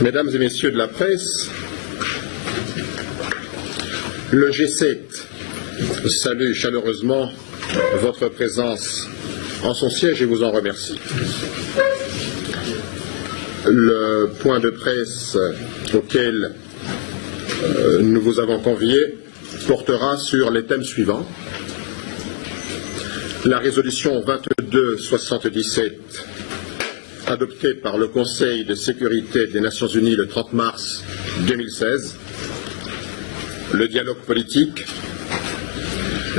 Mesdames et Messieurs de la presse, le G7 salue chaleureusement votre présence en son siège et vous en remercie. Le point de presse auquel nous vous avons convié portera sur les thèmes suivants. La résolution 2277 adoptée par le Conseil de sécurité des Nations Unies le 30 mars 2016, le dialogue politique,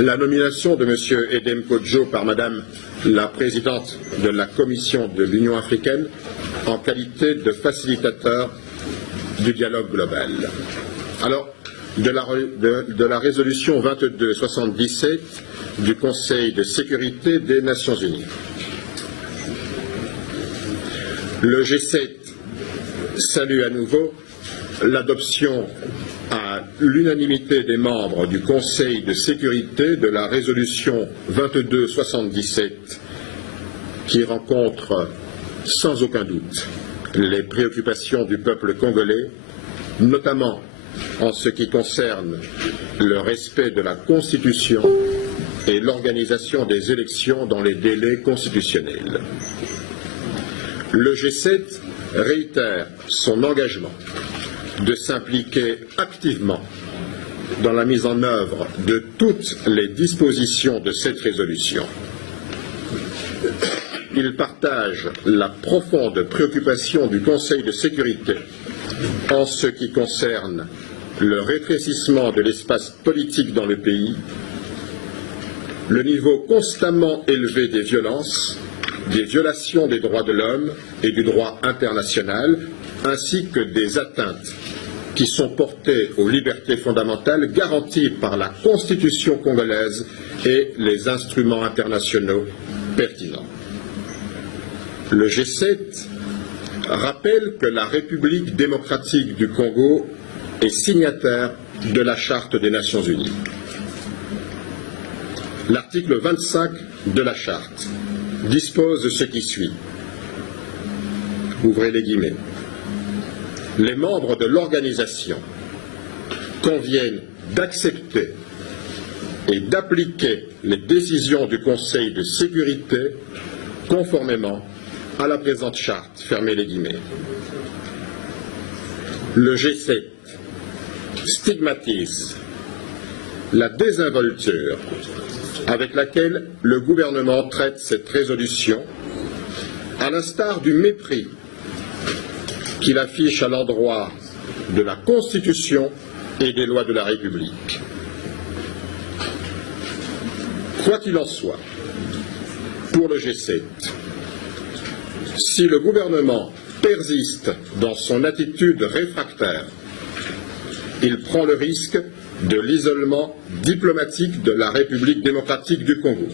la nomination de M. Edem Kodjo par Madame la Présidente de la Commission de l'Union africaine en qualité de facilitateur du dialogue global. Alors, de la résolution 2277 du Conseil de sécurité des Nations Unies. Le G7 salue à nouveau l'adoption à l'unanimité des membres du Conseil de sécurité de la résolution 2277 qui rencontre sans aucun doute les préoccupations du peuple congolais, notamment en ce qui concerne le respect de la Constitution et l'organisation des élections dans les délais constitutionnels. Le G7 réitère son engagement de s'impliquer activement dans la mise en œuvre de toutes les dispositions de cette résolution. Il partage la profonde préoccupation du Conseil de sécurité en ce qui concerne le rétrécissement de l'espace politique dans le pays, le niveau constamment élevé des violences, des violations des droits de l'homme et du droit international, ainsi que des atteintes qui sont portées aux libertés fondamentales garanties par la Constitution congolaise et les instruments internationaux pertinents. Le G7 rappelle que la République démocratique du Congo est signataire de la Charte des Nations Unies. L'article 25 de la Charte dispose de ce qui suit. Ouvrez les guillemets. Les membres de l'organisation conviennent d'accepter et d'appliquer les décisions du Conseil de sécurité conformément à la présente charte. Fermez les guillemets. Le G7 stigmatise la désinvolture avec laquelle le gouvernement traite cette résolution, à l'instar du mépris qu'il affiche à l'endroit de la Constitution et des lois de la République. Quoi qu'il en soit, pour le G7, si le gouvernement persiste dans son attitude réfractaire, il prend le risque de l'isolement diplomatique de la République démocratique du Congo.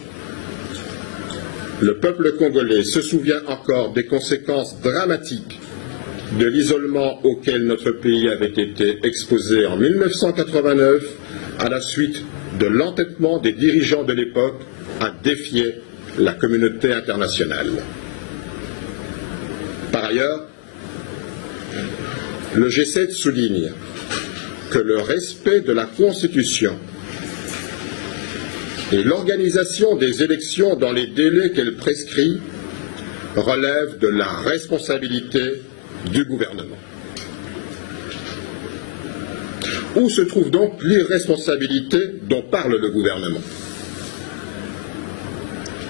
Le peuple congolais se souvient encore des conséquences dramatiques de l'isolement auquel notre pays avait été exposé en 1989 à la suite de l'entêtement des dirigeants de l'époque à défier la communauté internationale. Par ailleurs, le G7 souligne que le respect de la Constitution et l'organisation des élections dans les délais qu'elle prescrit relèvent de la responsabilité du gouvernement. Où se trouve donc l'irresponsabilité dont parle le gouvernement?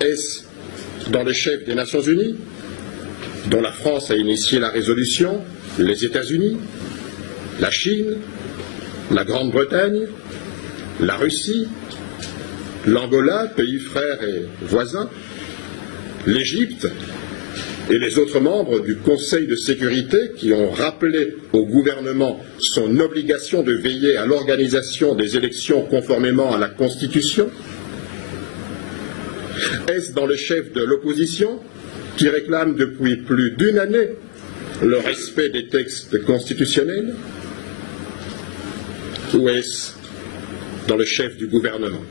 Est-ce dans les chefs des Nations Unies, dont la France a initié la résolution, les États-Unis, la Chine, la Grande-Bretagne, la Russie, l'Angola, pays frère et voisin, l'Égypte et les autres membres du Conseil de sécurité qui ont rappelé au gouvernement son obligation de veiller à l'organisation des élections conformément à la Constitution? Est-ce dans les chefs de l'opposition qui réclament depuis plus d'une année le respect des textes constitutionnels? Ou est-ce dans le chef du gouvernement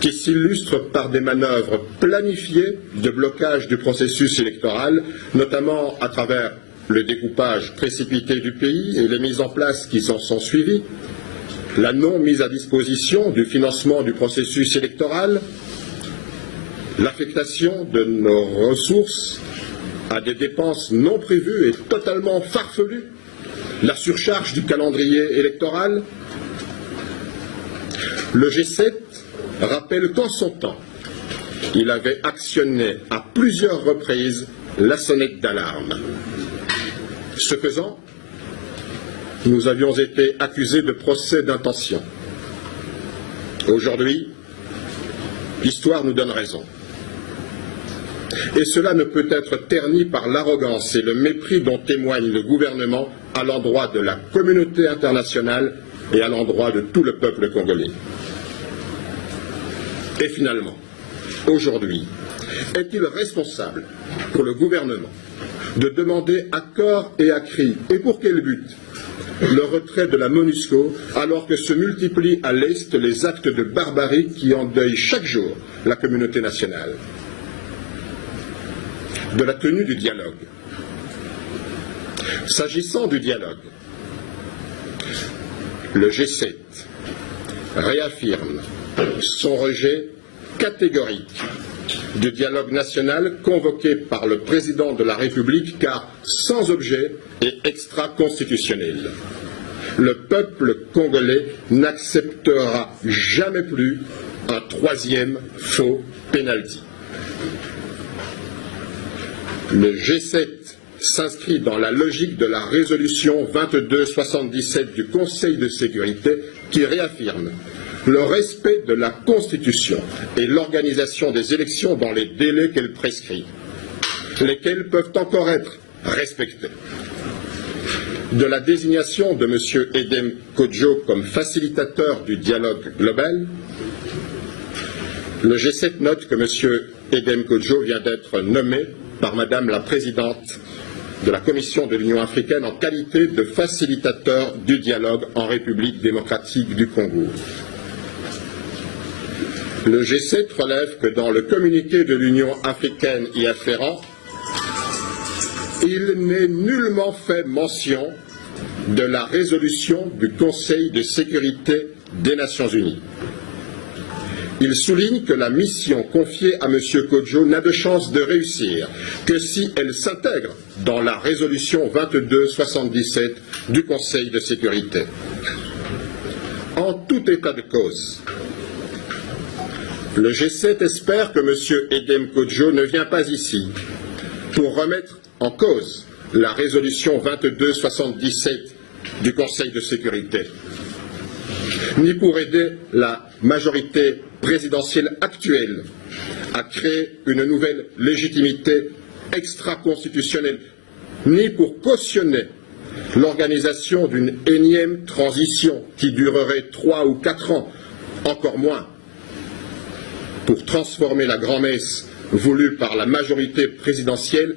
qui s'illustre par des manœuvres planifiées de blocage du processus électoral, notamment à travers le découpage précipité du pays et les mises en place qui s'en sont suivies, la non mise à disposition du financement du processus électoral, l'affectation de nos ressources à des dépenses non prévues et totalement farfelues, la surcharge du calendrier électoral. Le G7 rappelle qu'en son temps, il avait actionné à plusieurs reprises la sonnette d'alarme. Ce faisant, nous avions été accusés de procès d'intention. Aujourd'hui, l'histoire nous donne raison. Et cela ne peut être terni par l'arrogance et le mépris dont témoigne le gouvernement à l'endroit de la communauté internationale et à l'endroit de tout le peuple congolais. Et finalement, aujourd'hui, est-il responsable pour le gouvernement de demander à corps et à cri, et pour quel but, le retrait de la MONUSCO alors que se multiplient à l'Est les actes de barbarie qui endeuillent chaque jour la communauté nationale? De la tenue du dialogue. S'agissant du dialogue, le G7 réaffirme son rejet catégorique du dialogue national convoqué par le président de la République car sans objet et extra-constitutionnel. Le peuple congolais n'acceptera jamais plus un troisième faux pénalty. Le G7 s'inscrit dans la logique de la résolution 2277 du Conseil de sécurité qui réaffirme le respect de la Constitution et l'organisation des élections dans les délais qu'elle prescrit, lesquels peuvent encore être respectés. De la désignation de M. Edem Kodjo comme facilitateur du dialogue global, le G7 note que M. Edem Kodjo vient d'être nommé par Madame la Présidente de la Commission de l'Union africaine en qualité de facilitateur du dialogue en République démocratique du Congo. Le G7 relève que dans le communiqué de l'Union africaine y afférent, il n'est nullement fait mention de la résolution du Conseil de sécurité des Nations unies. Il souligne que la mission confiée à M. Kodjo n'a de chance de réussir que si elle s'intègre dans la résolution 2277 du Conseil de sécurité. En tout état de cause, le G7 espère que M. Edem Kodjo ne vient pas ici pour remettre en cause la résolution 2277 du Conseil de sécurité, ni pour aider la majorité présidentielle actuelle à créer une nouvelle légitimité extra-constitutionnelle, ni pour cautionner l'organisation d'une énième transition qui durerait 3 ou 4 ans, encore moins, pour transformer la grand-messe voulue par la majorité présidentielle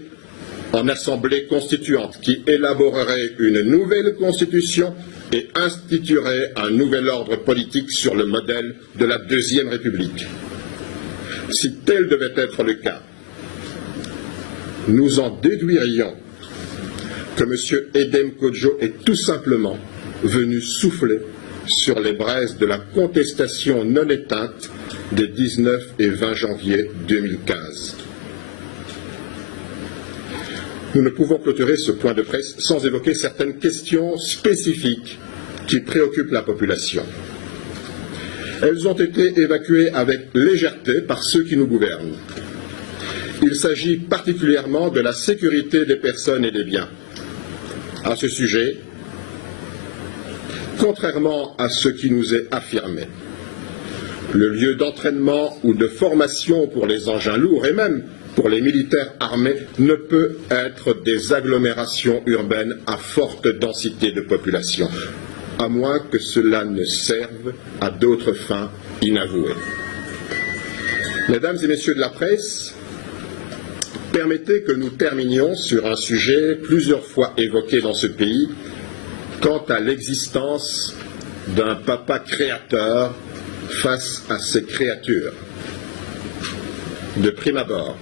en assemblée constituante qui élaborerait une nouvelle constitution et instituerait un nouvel ordre politique sur le modèle de la Deuxième République. Si tel devait être le cas, nous en déduirions que M. Edem Kodjo est tout simplement venu souffler sur les braises de la contestation non éteinte des 19 et 20 janvier 2015. Nous ne pouvons clôturer ce point de presse sans évoquer certaines questions spécifiques qui préoccupent la population. Elles ont été évacuées avec légèreté par ceux qui nous gouvernent. Il s'agit particulièrement de la sécurité des personnes et des biens. À ce sujet, contrairement à ce qui nous est affirmé, le lieu d'entraînement ou de formation pour les engins lourds et même pour les militaires armés ne peut être des agglomérations urbaines à forte densité de population, à moins que cela ne serve à d'autres fins inavouées. Mesdames et messieurs de la presse, permettez que nous terminions sur un sujet plusieurs fois évoqué dans ce pays, quant à l'existence d'un papa créateur face à ses créatures. De prime abord,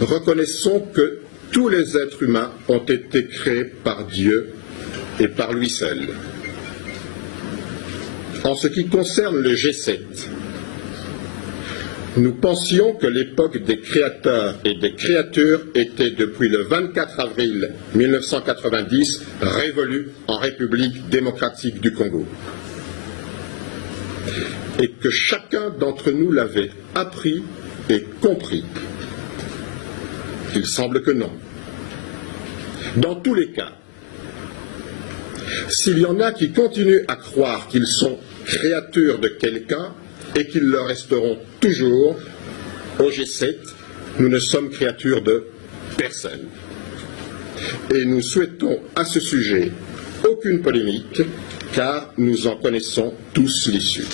reconnaissons que tous les êtres humains ont été créés par Dieu et par lui seul. En ce qui concerne le G7, nous pensions que l'époque des créateurs et des créatures était depuis le 24 avril 1990 révolue en République démocratique du Congo. Et que chacun d'entre nous l'avait appris et compris. Il semble que non. Dans tous les cas, s'il y en a qui continuent à croire qu'ils sont créatures de quelqu'un et qu'ils le resteront toujours, au G7, nous ne sommes créatures de personne. Et nous souhaitons à ce sujet aucune polémique, car nous en connaissons tous l'issue.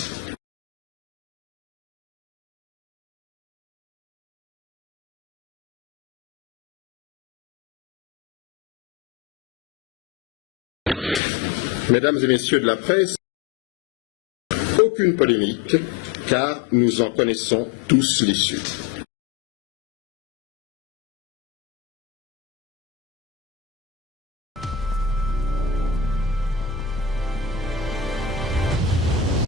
Mesdames et messieurs de la presse, aucune polémique, car nous en connaissons tous l'issue.